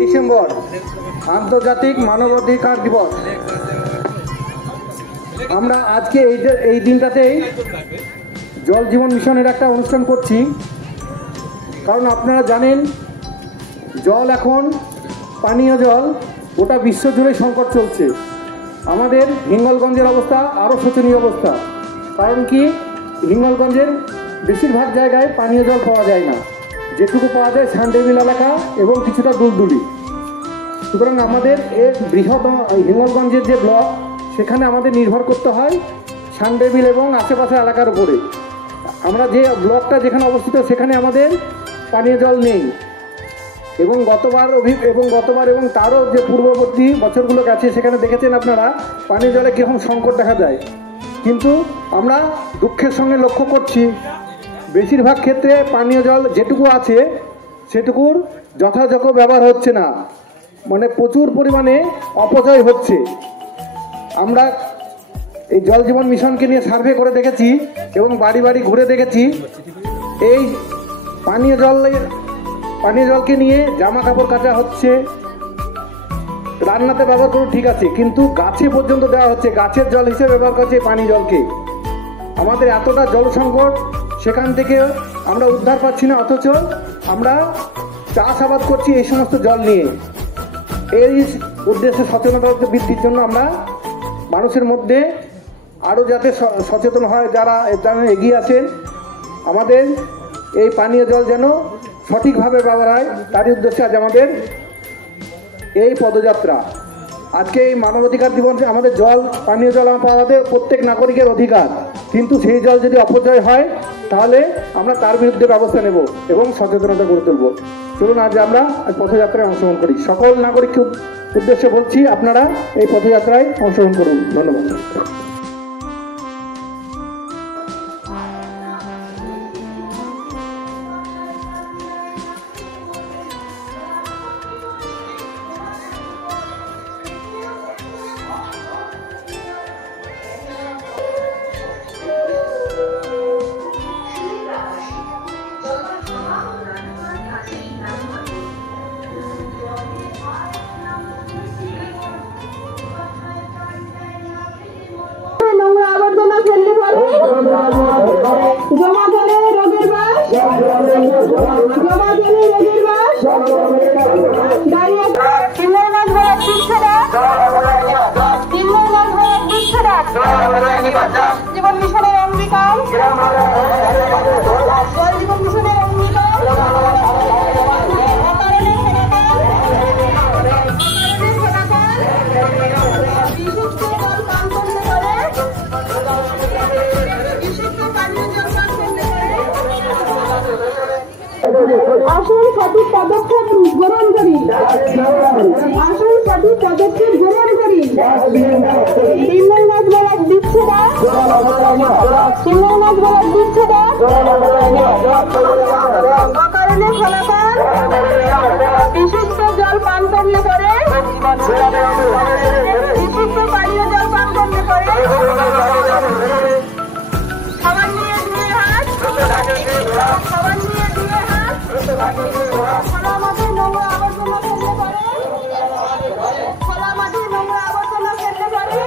December আন্তর্জাতিক মানবাধিকার দিবস। আমরা আজকে এই দিনটাতেই জল জীবন মিশনের একটা অনুষ্ঠান করছি, কারণ আপনারা জানেন জল এখন পানীয় জল গোটা বিশ্ব জুড়ে সংকট চলছে। আমাদের হিঙ্গলগঞ্জের অবস্থা আরও শোচনীয় অবস্থা। কারণ কি, হিঙ্গলগঞ্জের বেশিরভাগ জায়গায় পানীয় জল পাওয়া যায় না, যেটুকু পাওয়া যায় সান্ডেবিল এলাকা এবং কিছুটা দুলদুলি। সুতরাং আমাদের এর বৃহৎ হিঙ্গলগঞ্জের যে ব্লক, সেখানে আমাদের নির্ভর করতে হয় সান্ডেবিল এবং আশেপাশের এলাকার উপরে। আমরা যে ব্লকটা যেখানে অবস্থিত সেখানে আমাদের পানীয় জল নেই, এবং গতবার এবং তারও যে পূর্ববর্তী বছরগুলো গেছে সেখানে দেখেছেন আপনারা পানীয় জলে কীরকম সংকট দেখা যায়। কিন্তু আমরা দুঃখের সঙ্গে লক্ষ্য করছি বেশিরভাগ ক্ষেত্রে পানীয় জল যেটুকু আছে সেটুকুর যথাযথ ব্যবহার হচ্ছে না, মানে প্রচুর পরিমাণে অপচয় হচ্ছে। আমরা এই জল জীবন মিশনকে নিয়ে সার্ভে করে দেখেছি এবং বাড়ি বাড়ি ঘুরে দেখেছি, এই পানীয় জলকে নিয়ে জামা কাপড় কাচা হচ্ছে, রান্নাতে ব্যবহার করুন ঠিক আছে, কিন্তু গাছে পর্যন্ত দেওয়া হচ্ছে, গাছের জল হিসেবে ব্যবহার করছে পানীয় জলকে। আমাদের এতটা জল সংকট, সেখান থেকে আমরা উদ্ধার পাচ্ছি না, অথচ আমরা চাষাবাদ করছি এই সমস্ত জল নিয়ে। এই উদ্দেশ্যে সচেতনতা বৃদ্ধির জন্য আমরা মানুষের মধ্যে আরও যাতে সচেতন হয়, যারা এগিয়ে আসেন, আমাদের এই পানীয় জল যেন সঠিকভাবে ব্যবহার হয়, তারই উদ্দেশ্যে আজ আমাদের এই পদযাত্রা। আজকে এই মানবাধিকার দিবসে আমাদের জল, পানীয় জল পাওয়াতে প্রত্যেক নাগরিকের অধিকার, কিন্তু সেই জল যদি অপচয় হয় তাহলে আমরা তার বিরুদ্ধে ব্যবস্থা নেব এবং সচেতনতা গড়ে তুলব। চলুন আজ আমরা পথযাত্রায় অংশগ্রহণ করি। সকল নাগরিককে উদ্দেশ্যে বলছি, আপনারা এই পথযাত্রায় অংশগ্রহণ করুন। ধন্যবাদ। জমা জলে রোগের বাস, জমা জলে রোগের বাস, ডায়রিয়া, তিনবার মাস ভরা দিচ্ছেরা, তিনবার মাস ভরা দিচ্ছেরা, জীবন মিশনের অঙ্গীকার, জল জীবন মিশনের অঙ্গীকার, আসুন সঠিক পদক্ষেপ গ্রহণ করি, আসুন সঠিক পদক্ষেপ গ্রহণ করি। তিনবার মাস ভরা দিচ্ছেরা, তিনবার মাস ভরা দিচ্ছেরা, অকারণে ফলাফল, বিশুদ্ধ জল পান করলে পরে, বিশুদ্ধ পানীয় জল পান করলে পরে খাবার নিয়ে ধুয়ে হাত, খাবার নিয়ে ধুয়ে হাত, খোলা মাঠে নোংরা আবর্জনা ফেললে পরে, খোলা মাঠে নোংরা আবর্জনা ফেললে পরে।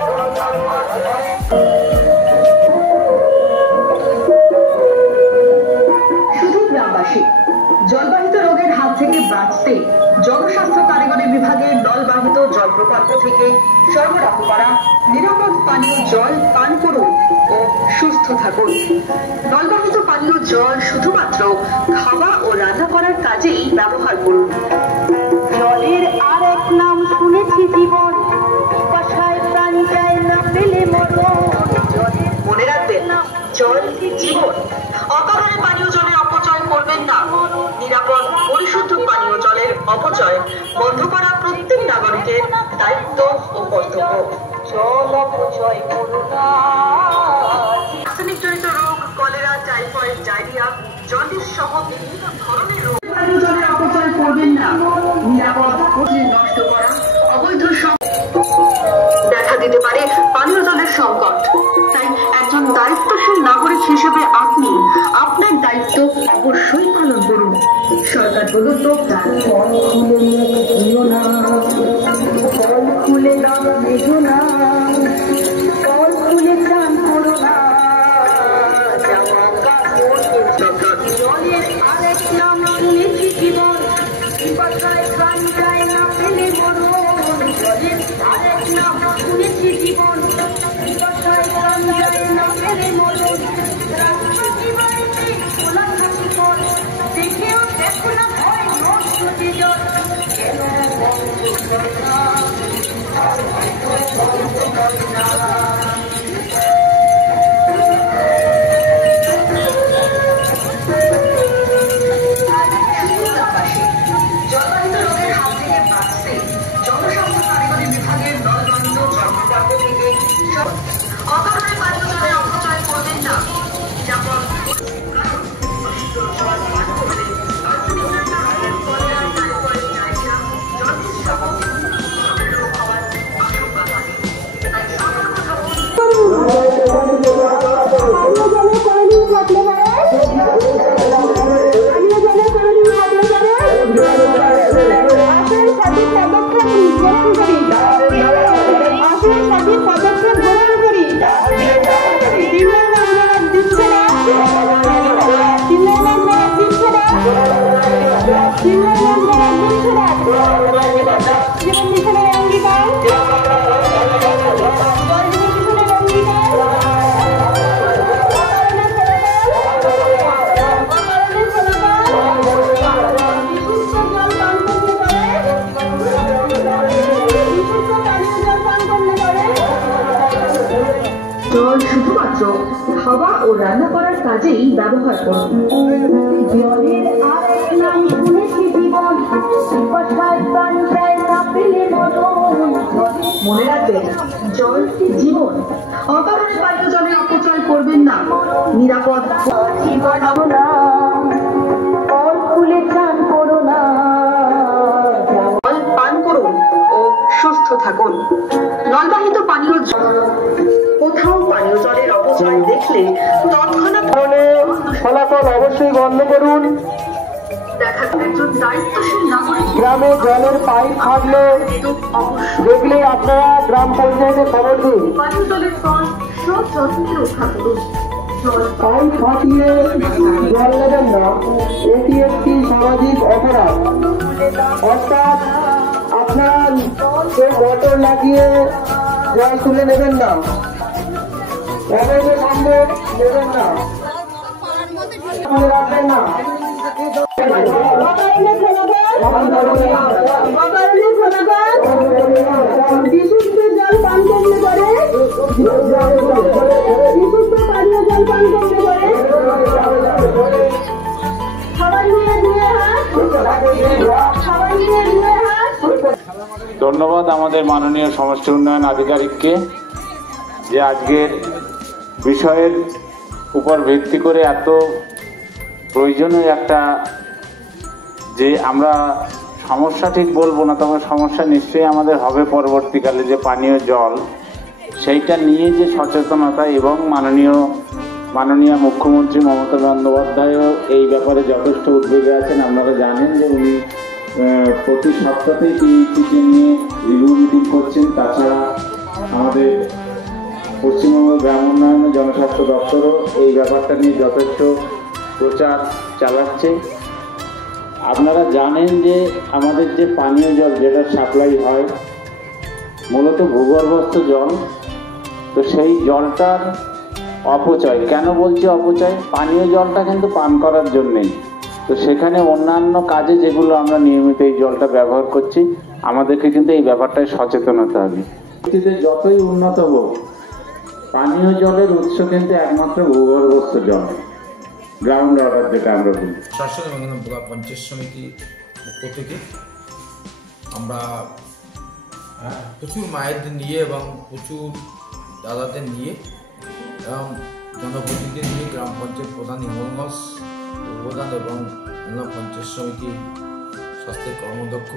শুধু গ্রামবাসী, জলবাহিত রোগের হাত থেকে বাঁচতে জনস্বাস্থ্য কারিগরি বিভাগের নলবাহিত জল প্রকল্প থেকে সরবরাহ করা নিরাপদ পানীয় জল পান করুন ও সুস্থ থাকুন। নলবাহিত পানীয় জল শুধুমাত্র খাওয়া ও রান্না করার কাজেই ব্যবহার করুন। জলের আর এক নাম শুনেছি জীবন, পিপাসায় প্রাণ যায় না পেলে মরণ। মনে রাখবেন, জল জীবন। অকারণে পানীয় জলের অপচয় করবেন না। নিরাপদ পরিশুদ্ধ পানীয় জলের অপচয় বন্ধ করা প্রত্যেক নাগরিকের দায়িত্ব ও কর্তব্য। জল অপচয় করো না। আর্সেনিক জনিত রোগ, কলেরা, টাইফয়েড, ডায়রিয়া, জন্ডিস সহ বিভিন্ন ধরনের রোগ। পানীয় জলের অপচয় করবেন না। নিরাপদ পরিবেশ নষ্ট করা, অবৈধ দেখা দিতে পারে পানীয় জলের সংকট। তাই একজন দায়িত্বশীল নাগরিক হিসেবে আপনি আপনার দায়িত্ব অবশ্যই পালন করুন। সরকার প্রদত্ত প্রাণ। ফল খুলে দাও মেঘো না, ফল খুলে চান করো না, জলের আরেক নাম শুনেছি জীবন, বিপদায় প্রাণ যায় না পেলে মরণ। জলের আরেক নাম শুনেছি জীবন, বিপদায় প্রাণ যায় না পেলে মরণ। রাষ্ট্রপতি বাড়িতে খোলা থাকি পর, দেখেও দেখো না ভয় নষ্ট যে জল। কেন বন্ধ করে না, আর বন্ধ করে না। জলবাহিত রোগের হাত থেকে বাঁচতে জনস্বাস্থ্য কারিগরি বিভাগের নলবাহিত জলপ্রকল্প থেকে অকারণে পানীয় জলের অপচয় করবেন না। যেমন জল শুধুমাত্র খাওয়া ও রান্না করার কাজেই ব্যবহার করুন। জলের আরেক নাম শুনেছি জীবন, বিপদায় প্রাণ যায় না পেলে মরণ। মনে রাখবেন, জল জীবন। অকারণে পানীয় জলের অপচয় করবেন না। নিরাপদ জীবন না, ফল খুলে চান করো না। জল পান করুন ও সুস্থ থাকুন। নলবাহিত পানীয় জল, কোথাও পানীয় জলের অপচয় দেখলে তৎক্ষণাৎ ফলাফল অবশ্যই বন্ধ করুন। দেখা একজন দায়িত্বশীল নাগরিক গ্রামে জলের পাইপ থাকলে দেখলে আপনারা গ্রাম পঞ্চায়েতে খবর দিন। পানীয় জলের ফল সযত্নে রক্ষা করুন। জল পাইপ ফাটিয়ে জল নেবেন না, এটি একটি সামাজিক অপরাধ। অর্থাৎ আপনারা কেউ মোটর লাগিয়ে জল তুলে নেবেন না, অবৈধ কাণ্ড নেবেন না, মনে রাখবেন না। বিশুদ্ধ জল পান করলে পরে, বিশুদ্ধ পানীয় জল পান করলে পরে খাবার নিয়ে ধুয়ে হাত, খাবার নিয়ে ধুয়ে হাত। ধন্যবাদ আমাদের মাননীয় সমষ্টি উন্নয়ন আধিকারিককে, যে আজকের বিষয়ের উপর ভিত্তি করে এত প্রয়োজনীয় একটা, যে আমরা সমস্যা ঠিক বলবো না, তবে সমস্যা নিশ্চয়ই আমাদের হবে পরবর্তীকালে, যে পানীয় জল সেইটা নিয়ে যে সচেতনতা, এবং মাননীয় মুখ্যমন্ত্রী মমতা বন্দ্যোপাধ্যায়ও এই ব্যাপারে যথেষ্ট উদ্বেগে আছেন। আপনারা জানেন যে উনি প্রতি সপ্তাহেই টিইটিকে নিয়ে রিভিউ মিটিং করছেন। তাছাড়া আমাদের পশ্চিমবঙ্গ গ্রাম উন্নয়ন ও জনস্বাস্থ্য দপ্তরও এই ব্যাপারটা নিয়ে যথেষ্ট প্রচার চালাচ্ছে। আপনারা জানেন যে আমাদের যে পানীয় জল যেটা সাপ্লাই হয় মূলত ভূগর্ভস্থ জল, তো সেই জলটার অপচয়, কেন বলছি অপচয়, পানীয় জলটা কিন্তু পান করার জন্যেই, তো সেখানে অন্যান্য কাজে যেগুলো আমরা নিয়মিত এই জলটা ব্যবহার করছি, আমাদেরকে কিন্তু এই ব্যাপারটায় সচেতন হতে হবে। যতই উন্নত হোক, পানীয় জলের উৎস কিন্তু একমাত্র ভূগর্ভস্থ জল, গ্রাউন্ড ওয়াটার যেটা আমরা বলি। শাসন এবং ব্লক পঞ্চায়েত সমিতির পক্ষ থেকে আমরা প্রচুর মায়েদের নিয়ে এবং প্রচুর দাদাদের নিয়ে এবং জনপ্রতিনিধিদের নিয়ে গ্রাম পঞ্চায়েত প্রধান হিমলগঞ্জ প্রধান এবং পঞ্চায়েত সমিতি স্বাস্থ্যের কর্মদক্ষ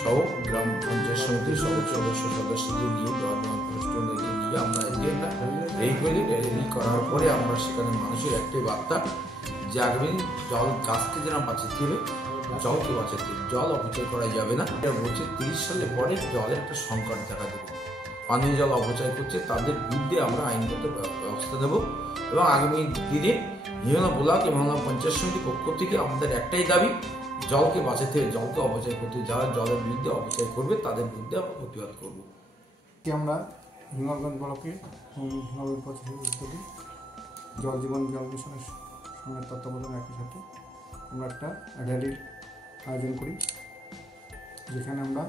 সহ গ্রাম পঞ্চায়েত সমিতির সদস্যদের নিয়ে গভর্নমেন্টকে নিয়ে আমরা এই করি র্যালি করার পরে আমরা সেখানে মানুষের একটাই বার্তা যে আগামী জল গাছকে যেন বাঁচাতে হবে, জলকে বাঁচাতে হবে, জল অপচয় করা যাবে না। এটা বলছে 30 সালের পরে জলের একটা সংকট দেখা দেবে, পানীয় জল অপচয় করছে তাদের বিরুদ্ধে আমরা আইনগত ব্যবস্থা দেব। এবং আগামী দিনে হিমনা ব্লক এবং পঞ্চায়েত সমিতির পক্ষ থেকে আমাদের একটাই দাবি, জলকে বাঁচাতে হবে, জলকে অপচয় করতে হবে। যারা জলের বিরুদ্ধে অপচয় করবে তাদের বিরুদ্ধে আমরা প্রতিবাদ করবো। আমরা হিঙ্গলগঞ্জ ব্লকে হিঙ্গলগঞ্জ পঞ্চায়েত জল জীবন জল মিশনের সঙ্গে তত্ত্বাবধানে একই সাথে আমরা একটা র্যালির আয়োজন করি, যেখানে আমরা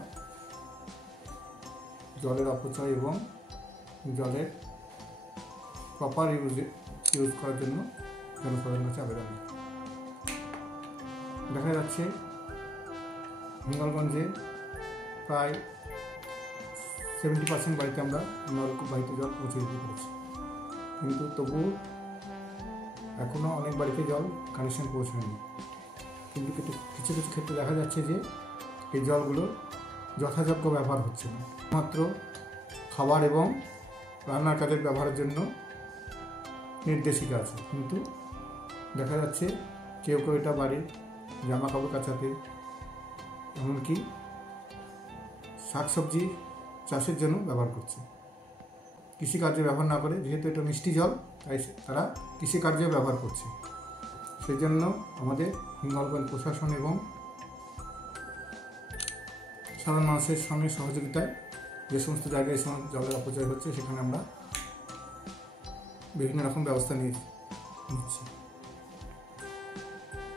জলের অপচয় এবং জলের প্রপার ইউজ করার জন্য জনসাধারণের কাছে আবেদন। দেখা যাচ্ছে হিঙ্গলগঞ্জে প্রায় 70% বাড়িতে আমরা নলকূপ বাড়িতে জল পৌঁছে দিতে পেরেছি, কিন্তু তবুও এখনও অনেক বাড়িতে জল কানেকশন পৌঁছায়নি। কিন্তু কিছু কিছু ক্ষেত্রে দেখা যাচ্ছে যে এই জলগুলো যথাযোগ্য ব্যবহার হচ্ছে না, মাত্র খাবার এবং রান্নার কাজের ব্যবহারের জন্য নির্দেশিকা আছে, কিন্তু দেখা যাচ্ছে কেউ কেউ এটা বাড়ির জামা কাপড় কাচাতে, এমনকি শাকসবজি চাষের জন্য ব্যবহার করছে। কৃষিকার্যে ব্যবহার না করে, যেহেতু এটা মিষ্টি জল, তাই তারা কৃষিকার্যে ব্যবহার করছে। সেই জন্য আমাদের হিঙ্গলগঞ্জ প্রশাসন এবং সাধারণ মানুষের সঙ্গে সহযোগিতায় যে সমস্ত জায়গায় এই সমস্ত জলের অপচয় হচ্ছে, সেখানে আমরা বিভিন্ন রকম ব্যবস্থা নিচ্ছি।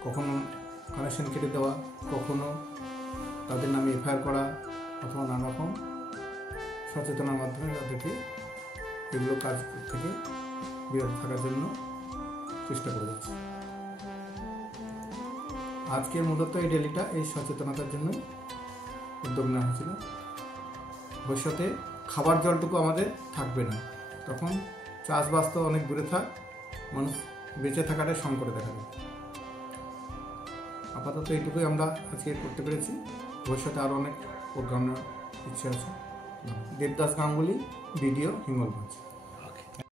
কখনো কানেকশন কেটে দেওয়া, কখনো তাদের নামে এফআইআর করা, অথবা নানা রকম সচেতনার মাধ্যমে তাদেরকে এগুলো কাজ থেকে বিরত থাকার জন্য চেষ্টা করে যাচ্ছে। আজকের মূলত এই র্যালিটা এই সচেতনতার জন্য উদ্যোগ নেওয়া হয়েছিল। ভবিষ্যতে খাবার জলটুকু আমাদের থাকবে না, তখন চাষবাস তো অনেক দূরে থাক, মানুষ বেঁচে থাকাটাই সংকটে দেখা যাবে। আপাতত এইটুকুই আমরা আজকে করতে পেরেছি, ভবিষ্যতে আরও অনেক প্রোগ্রাম নেওয়ার ইচ্ছে আছে। দেবদাস গাঙ্গুলি, ভিডিও, হিঙ্গলগঞ্জ।